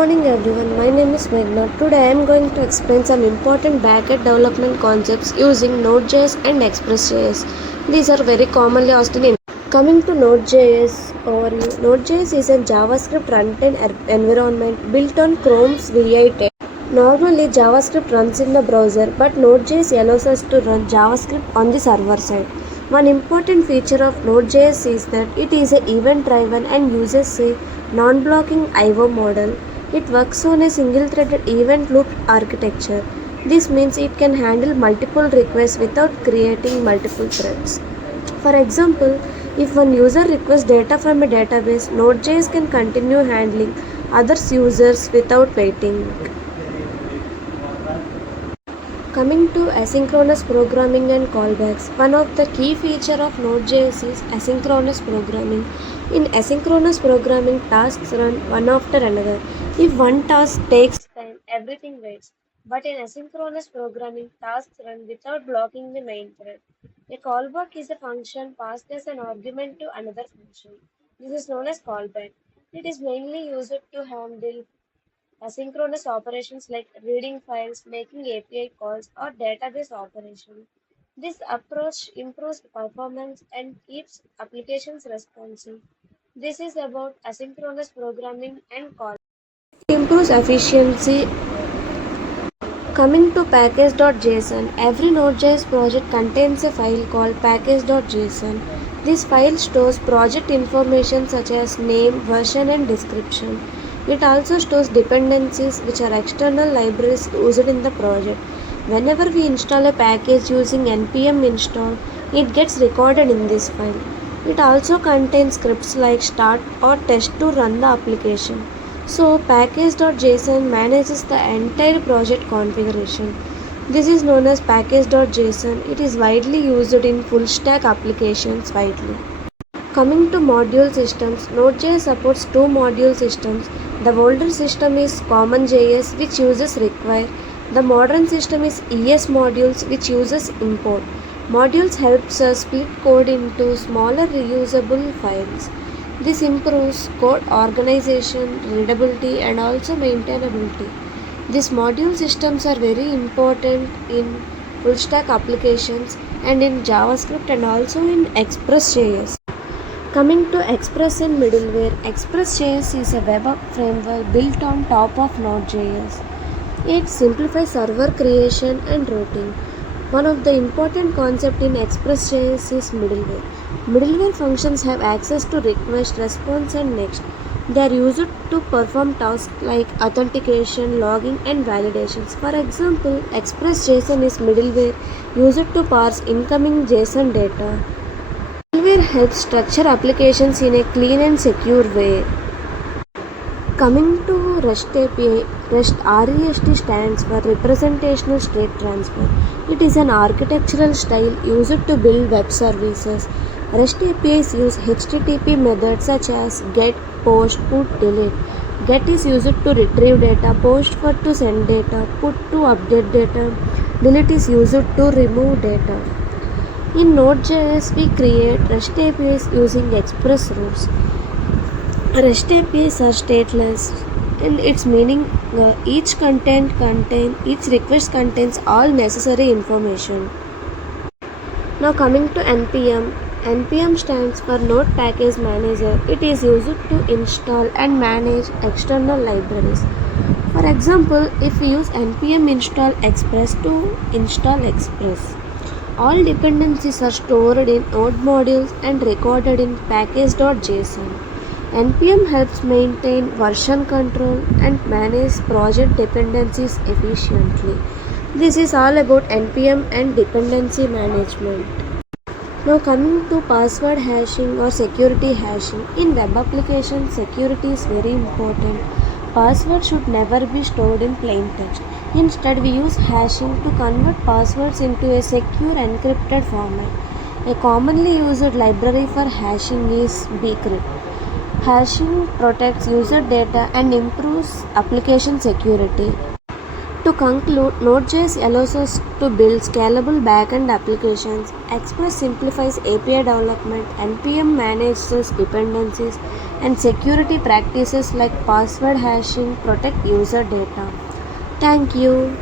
Good morning everyone, my name is Meghna. Today I am going to explain some important backend development concepts using Node.js and Express.js. These are very commonly asked in Coming to Node.js overview. Node.js is a JavaScript runtime environment built on Chrome's V8. Normally JavaScript runs in the browser, but Node.js allows us to run JavaScript on the server side. One important feature of Node.js is that it is event driven and uses a non-blocking I/O model. It works on a single-threaded event loop architecture. This means it can handle multiple requests without creating multiple threads. For example, if one user requests data from a database, Node.js can continue handling other users without waiting. Coming to asynchronous programming and callbacks, one of the key features of Node.js is asynchronous programming. In asynchronous programming, tasks run one after another. If one task takes time, everything waits. But in asynchronous programming, tasks run without blocking the main thread. A callback is a function passed as an argument to another function. This is known as callback. It is mainly used to handle asynchronous operations like reading files, making API calls, or database operations. This approach improves performance and keeps applications responsive. This is about asynchronous programming and call. It improves efficiency. Coming to package.json, every Node.js project contains a file called package.json. This file stores project information such as name, version, and description. It also stores dependencies, which are external libraries used in the project. Whenever we install a package using npm install, it gets recorded in this file. It also contains scripts like start or test to run the application. So package.json manages the entire project configuration. This is known as package.json. It is widely used in full stack applications widely. Coming to module systems, Node.js supports two module systems. The older system is CommonJS, which uses require. The modern system is ES modules, which uses import. Modules helps us split code into smaller reusable files. This improves code organization, readability, and also maintainability. These module systems are very important in full stack applications and in JavaScript and also in Express.js. Coming to Express and Middleware, Express.js is a web framework built on top of Node.js. It simplifies server creation and routing. One of the important concepts in Express.js is middleware. Middleware functions have access to request, response, and next. They are used to perform tasks like authentication, logging, and validations. For example, Express.json is middleware used to parse incoming JSON data. Middleware helps structure applications in a clean and secure way. Coming to REST API, REST stands for Representational State Transfer. It is an architectural style used to build web services. REST APIs use HTTP methods such as get, post, put, delete. Get is used to retrieve data, post for to send data, put to update data, delete is used to remove data. In Node.js, we create REST APIs using Express rules. REST APIs are stateless, and its meaning each request contains all necessary information. Now coming to NPM. NPM stands for Node Package Manager. It is used to install and manage external libraries. For example, if we use npm install express to install Express, all dependencies are stored in Node modules and recorded in package.json. NPM helps maintain version control and manage project dependencies efficiently. This is all about NPM and dependency management. Now coming to password hashing or security hashing. In web applications, security is very important. Passwords should never be stored in plain text. Instead, we use hashing to convert passwords into a secure encrypted format. A commonly used library for hashing is bcrypt. Hashing protects user data and improves application security. To conclude, Node.js allows us to build scalable backend applications. Express simplifies API development, NPM manages dependencies, and security practices like password hashing protect user data. Thank you.